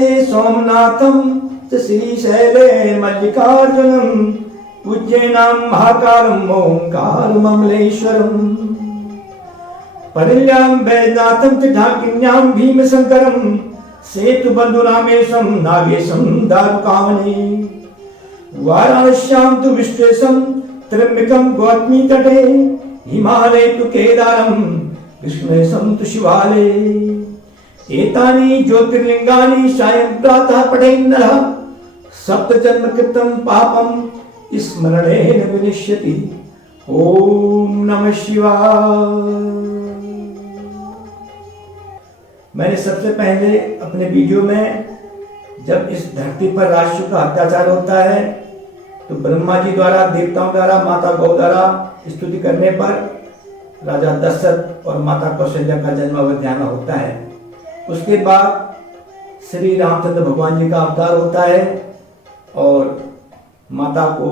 वन्दे सोमनाथं च श्रीशैले मल्लिकार्जुनं पूज्येनां महाकालं ओंकारममलेश्वरम् परिल्यां वैद्यनाथं च ढाकिन्यां भीमशंकरं सेतुबन्धुरामेशं नागेशं दारुकामने वाराणस्यां तु विश्वेशं त्र्यम्बकं गौतमी तटे हिमालये तु केदारं कृष्णेशं तु शिवालये एतानि ज्योतिर्लिंगानि सायं प्रातः पठेन्नरः सप्तजन्म कृतं पापं स्मरणेन विनश्यति। ओम नमः शिवाय। मैंने सबसे पहले अपने वीडियो में जब इस धरती पर राक्षसों का अत्याचार होता है तो ब्रह्मा जी द्वारा, देवताओं द्वारा, माता गौ द्वारा स्तुति करने पर राजा दशरथ और माता कौशल्या का जन्म अयोध्या में होता है। उसके बाद श्री रामचंद्र भगवान जी का अवतार होता है और माता को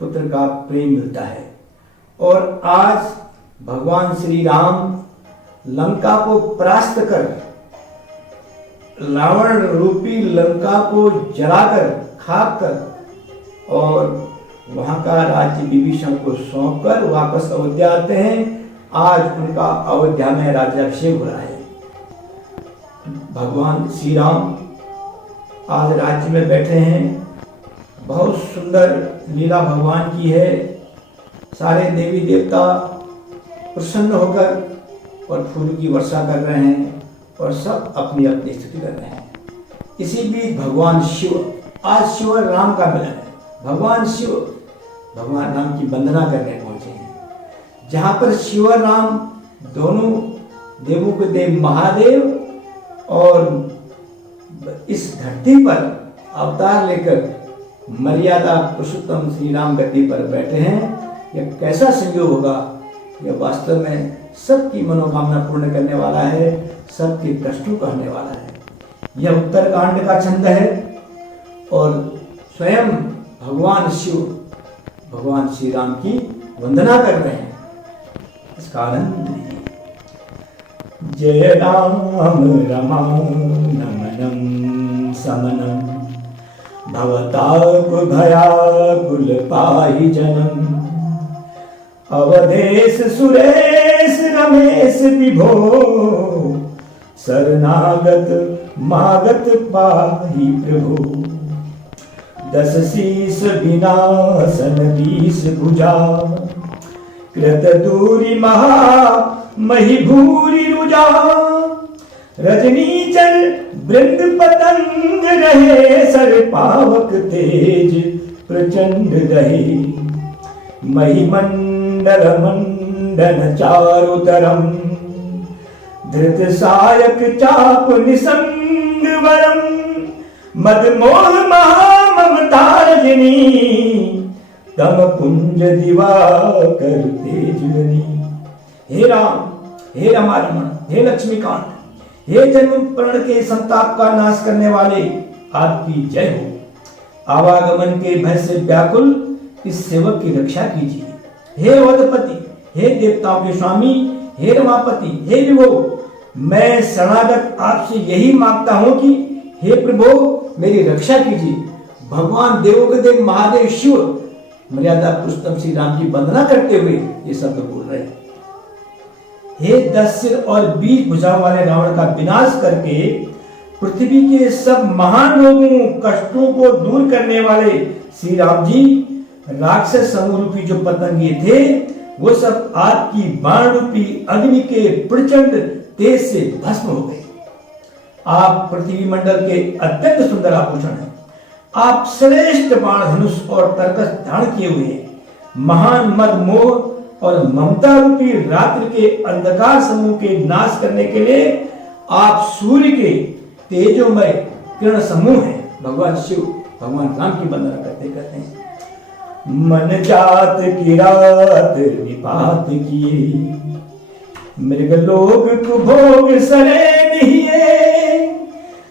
पुत्र का प्रेम मिलता है। और आज भगवान श्री राम लंका को परास्त कर, रावण रूपी लंका को जलाकर, खाक कर और वहां का राज्य विभीषण को सौंपकर वापस अयोध्या आते हैं। आज उनका अयोध्या में राज्याभिषेक हो रहा है। भगवान श्री राम आज राज्य में बैठे हैं। बहुत सुंदर लीला भगवान की है। सारे देवी देवता प्रसन्न होकर और फूल की वर्षा कर रहे हैं और सब अपनी अपनी स्तुति कर रहे हैं। इसी बीच भगवान शिव, आज शिव और राम का मिलन है। भगवान शिव भगवान राम की वंदना करने पहुंचे हैं, जहां पर शिव और राम दोनों देवों के देव महादेव और इस धरती पर अवतार लेकर मर्यादा पुरुषोत्तम श्री राम गद्दी पर बैठे हैं। यह कैसा संयोग होगा? यह वास्तव में सबकी मनोकामना पूर्ण करने वाला है, सबके कष्टों को हरने वाला है। यह उत्तरकांड का छंद है और स्वयं भगवान शिव भगवान श्री राम की वंदना कर रहे हैं। इसका आनंद लीजिए। जय राम रमानमनं समनं भवताप भयाकुल पाहि जनम अवधेश सुरेश रमेश विभो शरणागत मागत पाहि प्रभो दस शीस विनाशन 20 भुजा कृत दूरी महा मही भूरी रुजा रजनीचर वृंद पतंग रहे सर पावक तेज प्रचंड रहे महिमंडल मंडन चारुतरम धृत सायक चाप निसंग वरम मदमोह महाममतारजनी तम पुंज दिवाकर तेजनी। हे राम, हे रमारमण, हे लक्ष्मीकांत, हे जन्म प्रण के संताप का नाश करने वाले, आपकी जय हो। आवागमन के भय से व्याकुल इस सेवक की रक्षा कीजिए। हे अवधपति, हे देवताओं के स्वामी, हे रमापति, हे विभो, मैं शरणागत आपसे यही मांगता हूं कि हे प्रभु मेरी रक्षा कीजिए। भगवान देवों के देव महादेव शिव मर्यादा पुरुषोत्तम श्री राम की वंदना करते हुए ये शब्द बोल रहे हैं। हे 10 सिर और 20 भुजाओं वाले रावण का विनाश करके पृथ्वी के सब महान रोगों कष्टों को दूर करने वाले श्री राम जी, राक्षस समूह रूपी जो पतंगे थे वो सब आपकी बाण रूपी अग्नि के प्रचंड तेज से भस्म हो गए। आप पृथ्वी मंडल के अत्यंत सुंदर आभूषण हैं। आप श्रेष्ठ बाण धनुष और तरकस धारण किए हुए हैं। महान मद मोह और ममता रूपी रात्रि के अंधकार समूह के नाश करने के लिए आप सूर्य के तेजोमय किरण समूह हैं। भगवान शिव भगवान राम की वंदना करते करते हैं। मन जात की रात निपात किए मृगलोक कुभोग सरे नहीं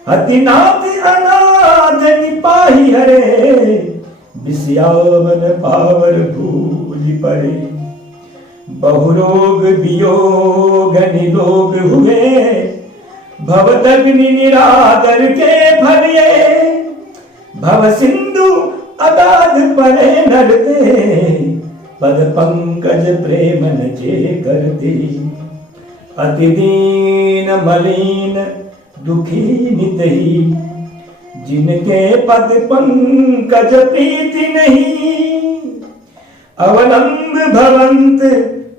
अतिनाथ अनाथ निपाही हरे विषयावन पावर भूल पड़े बहुरोग वियोग निरोग हुए भवदग्नि निरादर के भरिए, भव सिंधु अगाध परे नड़ते, पद पंकज प्रेम नचे करते। अति दीन मलिन दुखी नितही, जिनके पद पंकज प्रीति नहीं। अवलंब भवंत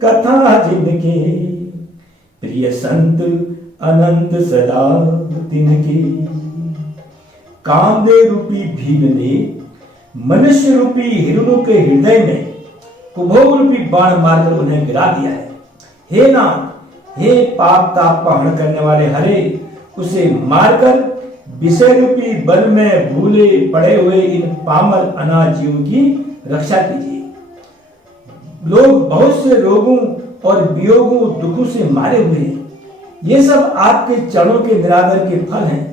कथा जिनके, प्रिय संत अनंत सदा तिनके। कामदेव रूपी भीम ने मनुष्य रूपी हिरणों के हृदय में कुभोग रूपी बाण मारकर उन्हें गिरा दिया है। हे नाथ, हे पाप ताप का हरण करने वाले हरे, उसे मारकर विषय रूपी बल में भूले पड़े हुए इन पामर अनाजीवों की रक्षा कीजिए। लोग बहुत से रोगों और वियोगों दुखों से मारे हुए हैं। ये सब आपके चरणों के निरादर के फल हैं।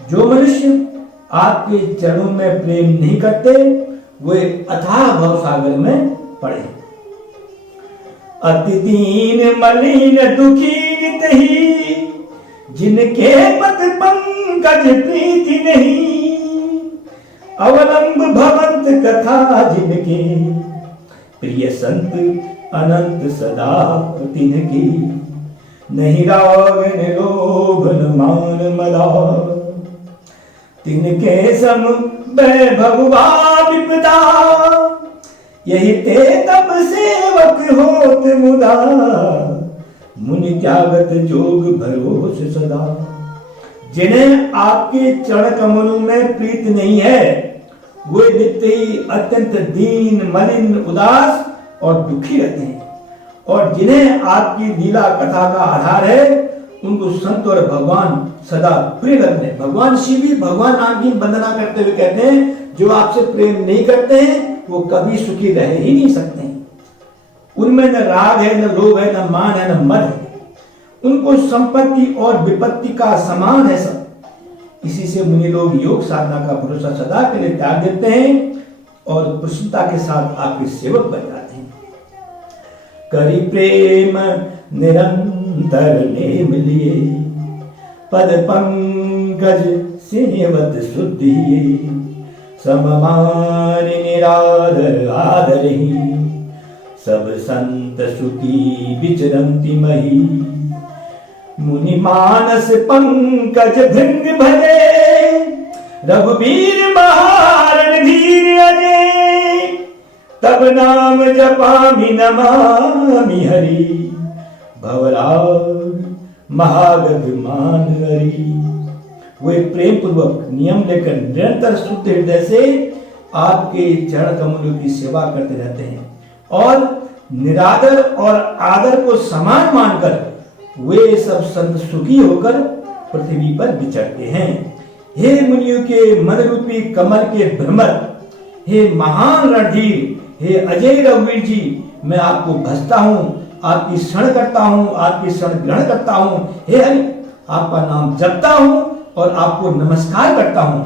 जो मनुष्य आपके चरणों में प्रेम नहीं करते, वे अथाह भवसागर में पड़े। अति दीन मलिन दुखी नितही, जिनके पद पंकज प्रीति नहीं। अवलंब भवंत कथा जिनके, प्रिय संत अनंत सदा तिनके। नहीं राग न लोभ न मान मदार, तिनके सम वैभव विपदा। यही ते तब सेवक होत मुदा, मुनि त्यागत जोग भरोस सदा। जिन्हें आपके चरण कमलों में प्रीत नहीं है, वे नित्य ही अत्यंत दीन मलिन उदास और दुखी रहते हैं। और जिन्हें आपकी लीला कथा का आधार है, उनको संत और भगवान सदा प्रिय लगते हैं। भगवान शिव भी भगवान नाम की वंदना करते हुए कहते हैं, जो आपसे प्रेम नहीं करते हैं वो कभी सुखी रह ही नहीं सकते हैं। उनमें न राग है, न लोभ है, न मान है, न मद है। उनको संपत्ति और विपत्ति का समान है सब। इसी से मुनि लोग योग साधना का भरोसा सदा के लिए त्याग देते हैं और प्रसन्नता के साथ आपके सेवक बन जाते हैं। करी प्रेम निरंतर नेम लिए, पद पंकज सेवत शुद्धि। सममान निरादर आदरहि, सब संत सुखी विचरंति मही। मुनि मानस पंकज भृंग भजे, रघुवीर महारण धीर अजय। तब नाम जपामि नमामि हरि, भवराग महागध मान हरि। वे प्रेम पूर्वक नियम लेकर निरंतर शुद्ध हृदय से आपके चरण कमलों की सेवा करते रहते हैं और निरादर और आदर को समान मानकर वे सब संत सुखी होकर पृथ्वी पर विचरते हैं। हे मुनियों के मन रूपी कमल के भ्रमर, हे महान रणधीर, हे अजय रघुवीर जी, मैं आपको भजता हूँ, आपकी शरण करता हूँ, आपकी शरण ग्रहण करता हूँ। हे हरि, आपका नाम जपता हूँ और आपको नमस्कार करता हूँ।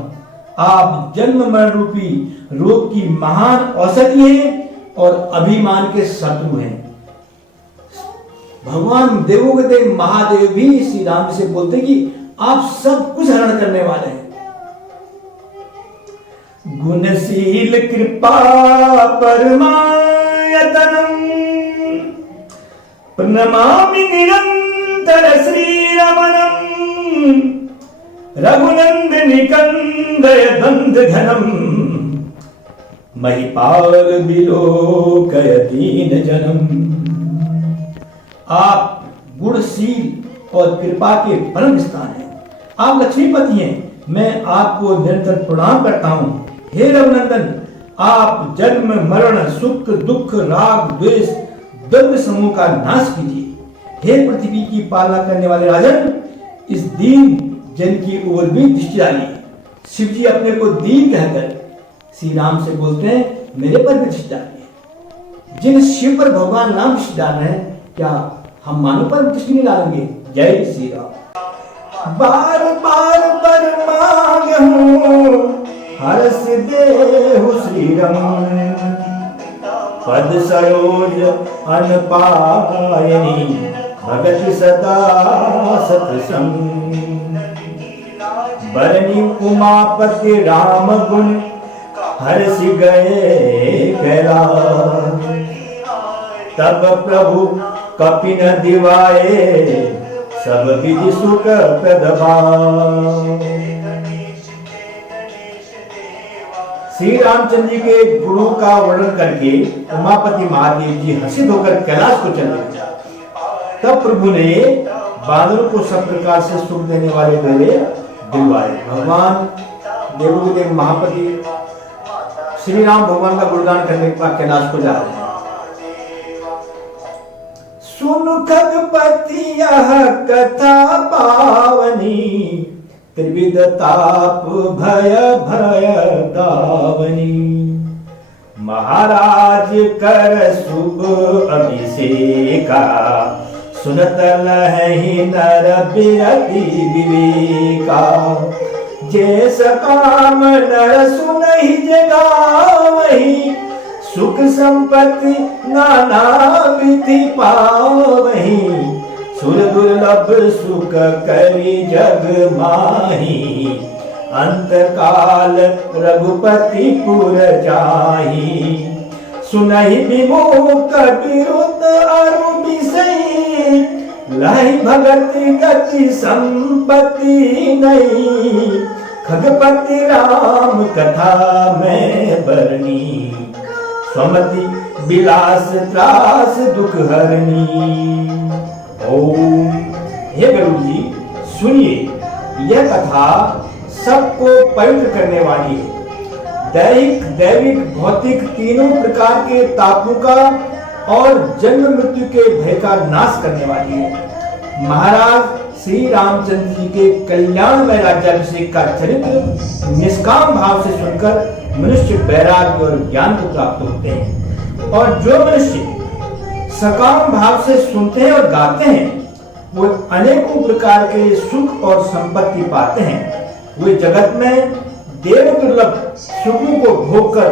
आप जन्म मरण रूपी रोग की महान औषधि हैं और अभिमान के शत्रु हैं। भगवान देवों के देव महादेव भी श्री राम से बोलते कि आप सब कुछ हरण करने वाले हैं। गुणशील कृपा परमायतनम, प्रणमामि निरंतर श्री रमणम। रघुनंदन कंदय द्वंद घनम, महिपाल विलोकय दीन जनम। आप गुणशील और कृपा के परम स्थान हैं। आप लक्ष्मीपति हैं। मैं आपको निरंतर प्रणाम करता हूँ। हे रघुनंदन, आप जन्म मरण सुख दुख राग द्वेष द्वंद्व समूह का नाश कीजिए। हे पृथ्वी की पालना करने वाले राजन, इस दीन जन की ओर भी दृष्टि डालिए। शिव जी अपने को दीन कहकर श्री राम से बोलते हैं, मेरे पर भी दृष्टि डालिए। जिन शिव पर भगवान राम दृष्टि डाल रहे हैं, क्या हम मानव पर दृष्टि नहीं डालेंगे? जय श्री राम। बार बार पर मांगहूं हर्ष देहु श्री राम, पद सरोज अनपायनी भगत सदा सत्संग। बरनी उमापति राम गुण हर्ष गए कैलाश। तब प्रभु कपि न दिवाए सब विधि सुख प्रदभा। श्री रामचंद्र जी के गुणों का वर्णन करके उमापति महादेव जी हर्षित होकर कैलाश को चले। तब प्रभु ने बादलों को सब प्रकार से सुख देने वाले पहले दिलवाए। भगवान देवोदेव महापति श्री राम भगवान का गुणगान करने के बाद कैलाश को जा रहे हैं। सुन खगपति यह कथा पावनी त्रिविध ताप भय भय दावनी। महाराज कर शुभ अभिषेका सुनत लहि नर बिरति विवेका। जैस काम नर सुनहि जगावहि सुख संपत्ति नाना विधि पावहि। सुर दुर्लभ सुख करि जग माही अंत काल रघुपति पुर जाहि। सुनहि विमुख विरुद्ध अरु विषयी लहि भगत गति संपत्ति नहीं। खगपति राम कथा में बरनी स्वमति विलास त्रास दुख हरनी। ओम। हे गुरु जी सुनिए, यह कथा सबको पवित्र करने वाली है। दैहिक दैविक भौतिक तीनों प्रकार के तापों का और जन्म मृत्यु के भय का नाश करने वाली है। महाराज श्री रामचंद्र जी के कल्याणमय राज्याभिषेक का चरित्र निष्काम भाव से सुनकर मनुष्य वैराग्य और ज्ञान को प्राप्त होते हैं। और जो मनुष्य सकाम भाव से सुनते हैं और गाते हैं वो अनेकों प्रकार के सुख और संपत्ति पाते हैं। वे जगत में देव दुर्लभ सुखों को भोग कर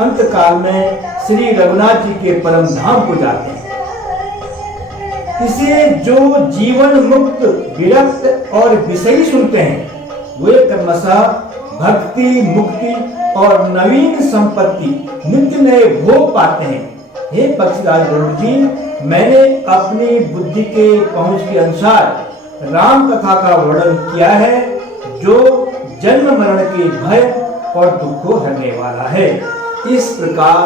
अंत काल में श्री रघुनाथ जी के परम धाम को जाते हैं। इसे जो जीवन मुक्त विरक्त और विषयी सुनते हैं वे क्रमशः भक्ति मुक्ति और नवीन संपत्ति नित्य नए भोग पाते हैं। हे पक्षीराज गरुड़ जी, मैंने अपनी बुद्धि के पहुंच के अनुसार राम कथा का वर्णन किया है जो जन्म मरण के भय और दुख को हरने वाला है। इस प्रकार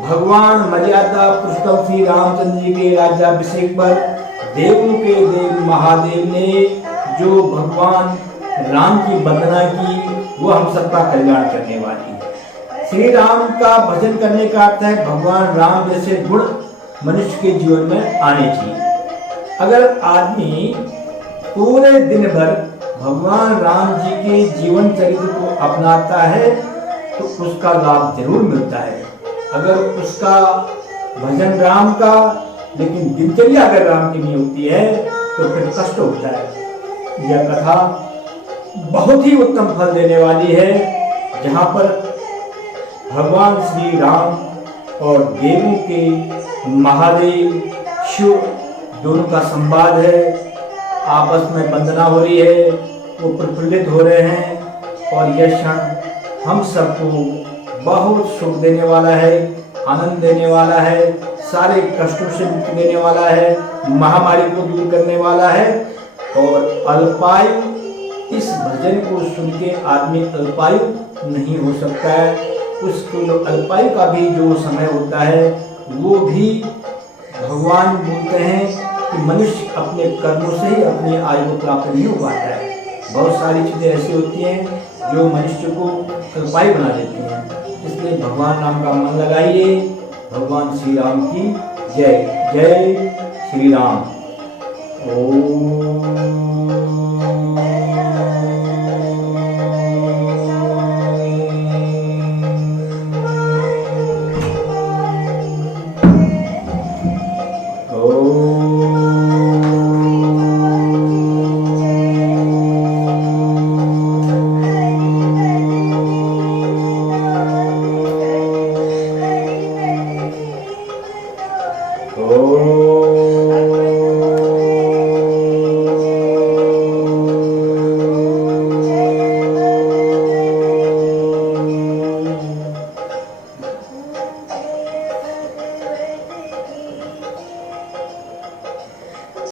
भगवान मर्यादा पुरुषोत्तम श्री रामचंद्र जी के राज्याभिषेक पर देवों के देव महादेव ने जो भगवान राम की वंदना की वो हम सबका कल्याण करने वाली है। श्री राम का भजन करने का अर्थ है भगवान राम जैसे गुण मनुष्य के जीवन में आने चाहिए। अगर आदमी पूरे दिन भर भगवान राम जी के जीवन चरित्र को अपनाता है तो उसका लाभ जरूर मिलता है। अगर उसका भजन राम का लेकिन दिनचर्या अगर राम की नहीं होती है तो फिर कष्ट होता है। यह कथा बहुत ही उत्तम फल देने वाली है जहाँ पर भगवान श्री राम और देवों के महादेव शिव दोनों का संवाद है। आपस में वंदना हो रही है, वो प्रफुल्लित हो रहे हैं और यह क्षण हम सबको बहुत सुख देने वाला है, आनंद देने वाला है, सारे कष्टों से मुक्ति देने वाला है, महामारी को दूर करने वाला है। और अल्पायु इस भजन को सुन के आदमी अल्पायु नहीं हो सकता है। उसको जो अल्पायु का भी जो समय होता है वो भी भगवान बोलते हैं कि मनुष्य अपने कर्मों से ही अपनी आयु को प्राप्त नहीं हो पाता है। बहुत सारी चीज़ें ऐसी होती हैं जो मनुष्य को अल्पायु बना देती हैं। इसलिए भगवान राम का मन लगाइए। भगवान श्री राम की जय। जय श्री राम। ओम। Oh